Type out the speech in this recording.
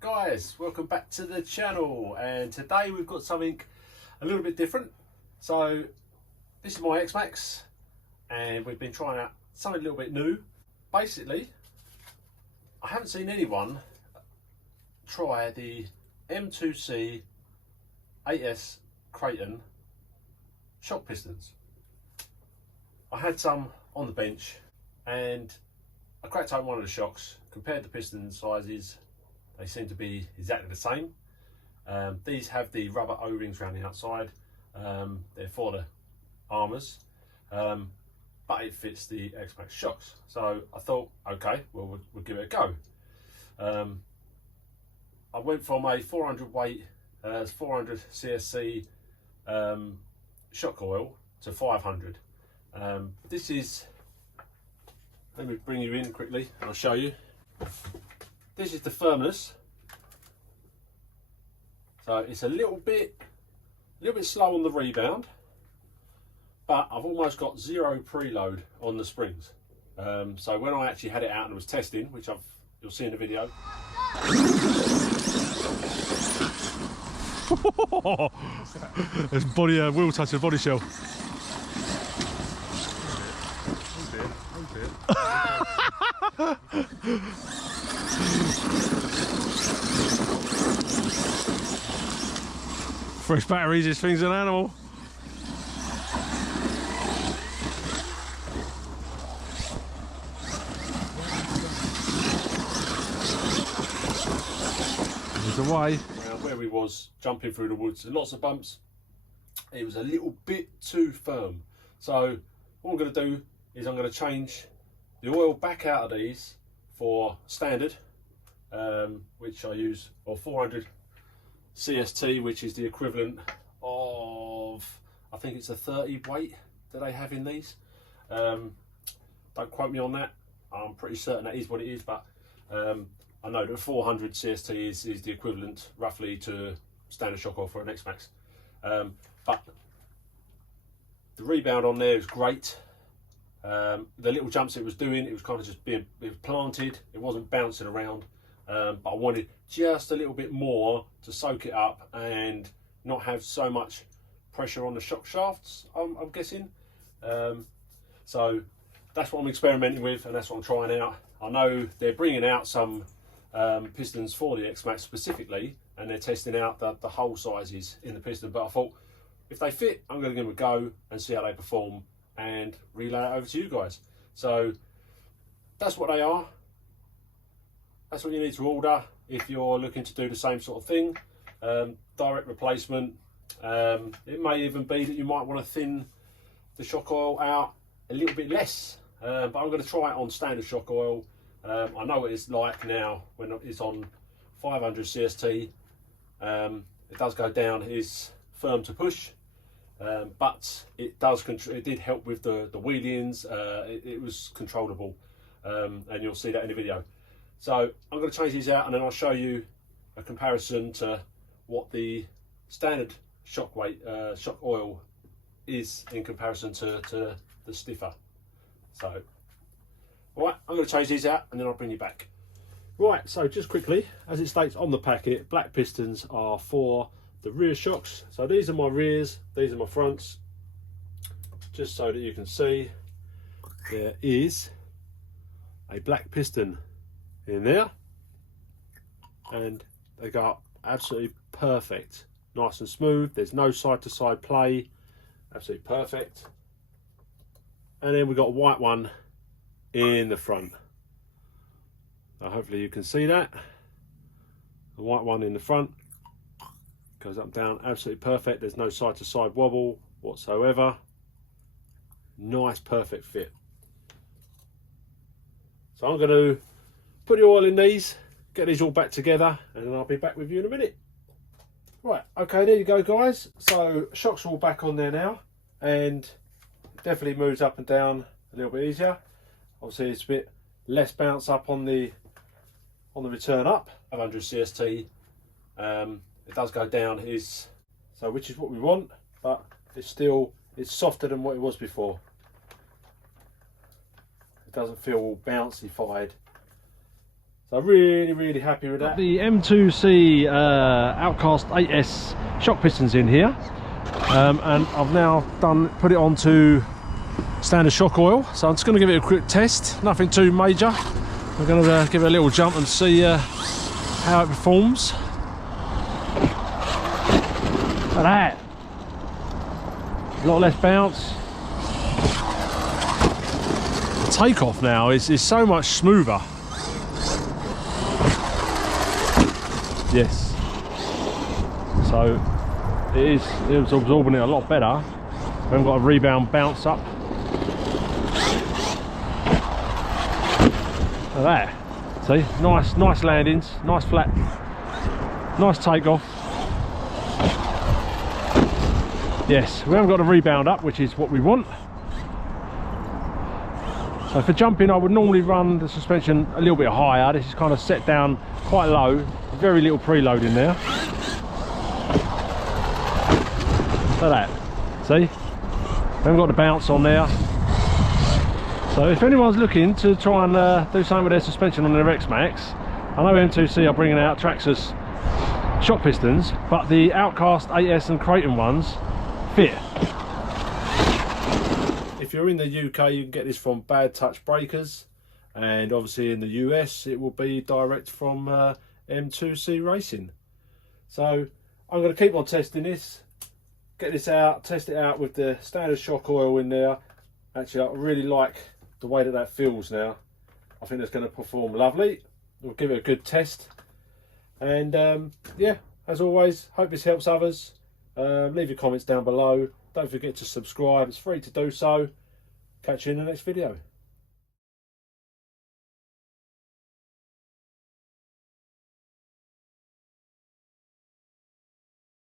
Guys, welcome back to the channel, and today we've got something a little bit different. So this is my Xmaxx and we've been trying out something a little bit new. Basically, I haven't seen anyone try the M2c 8S Creighton shock pistons. I had some on the bench and I cracked open one of the shocks, compared the piston sizes. They seem to be exactly the same. These have the rubber O-rings around the outside. They're for the armours, but it fits the Xmaxx shocks. So I thought, okay, well, we'll give it a go. I went from a 400 weight, 400 CSC shock oil to 500. This is, let me bring you in quickly and I'll show you. This is the firmness. So it's a little bit slow on the rebound, but I've almost got zero preload on the springs. So when I actually had it out and was testing, which you'll see in the video. There's wheel touch the body shell. Fresh batteries, this thing's an animal. There's a way. Where we was jumping through the woods and lots of bumps, it was a little bit too firm. So what I'm going to do is I'm going to change the oil back out of these for standard, which I use, or 400 CST, which is the equivalent of, I think it's a 30 weight that they have in these. Don't quote me on that. I'm pretty certain that is what it is, but I know that 400 CST is the equivalent roughly to standard shock oil for an Xmaxx. But the rebound on there is great. The little jumps it was doing, it was kind of just being planted. It wasn't bouncing around. But I wanted just a little bit more to soak it up and not have so much pressure on the shock shafts, I'm guessing. So that's what I'm experimenting with and that's what I'm trying out. I know they're bringing out some pistons for the Xmaxx specifically, and they're testing out the hole sizes in the piston, but I thought if they fit, I'm going to give them a go and see how they perform and relay it over to you guys. So that's what they are. That's what you need to order if you're looking to do the same sort of thing. Direct replacement. It may even be that you might want to thin the shock oil out a little bit less, but I'm going to try it on standard shock oil. I know what it's like now when it's on 500 CST. It does go down, it is firm to push, but it did help with the wheel-ins. It was controllable, and you'll see that in the video. So I'm going to change these out and then I'll show you a comparison to what the standard shock oil is in comparison to the stiffer. So, right, I'm going to change these out and then I'll bring you back. Right, so just quickly, as it states on the packet, black pistons are for the rear shocks. So these are my rears, these are my fronts. Just so that you can see, there is a black piston in there and they go up absolutely perfect, nice and smooth. There's no side to side play, absolutely perfect. And then we've got a white one in the front. So hopefully you can see that. The white one in the front goes up and down, absolutely perfect. There's no side to side wobble whatsoever. Nice, perfect fit. So I'm going to put the oil in these, get these all back together, and then I'll be back with you in a minute. Right, okay, there you go, guys. So shocks are all back on there now, and it definitely moves up and down a little bit easier. Obviously, it's a bit less bounce up on the return up. 500 CST, it does go down, which is what we want, but it's softer than what it was before. It doesn't feel all bouncy-fied So really happy with that. The M2c Outcast 8S shock pistons in here, and I've now put it onto standard shock oil. So I'm just going to give it a quick test, nothing too major. We're going to give it a little jump and see how it performs. Look at that, a lot less bounce. The takeoff now is so much smoother. Yes, so it's absorbing it a lot better. We haven't got a rebound bounce up. Look at that. See, nice landings, nice flat, nice takeoff. Yes, we haven't got a rebound up, which is what we want. So for jumping, I would normally run the suspension a little bit higher. This is kind of set down quite low, very little preload in there. Look at that, see? We haven't got the bounce on there. So if anyone's looking to try and do something with their suspension on their Xmaxx, I know M2c are bringing out Traxxas shock pistons, but the Outcast 8S and Creighton ones fit. If you're in the UK, you can get this from Badtouch breakers, and obviously in the US it will be direct from M2c Racing. So I'm going to keep on testing this, get this out, test it out with the standard shock oil in there. Actually, I really like the way that feels now. I think it's going to perform lovely. We'll give it a good test, and yeah, as always, hope this helps others. Leave your comments down below. Don't forget to subscribe, it's free to do so. Catch you in the next video.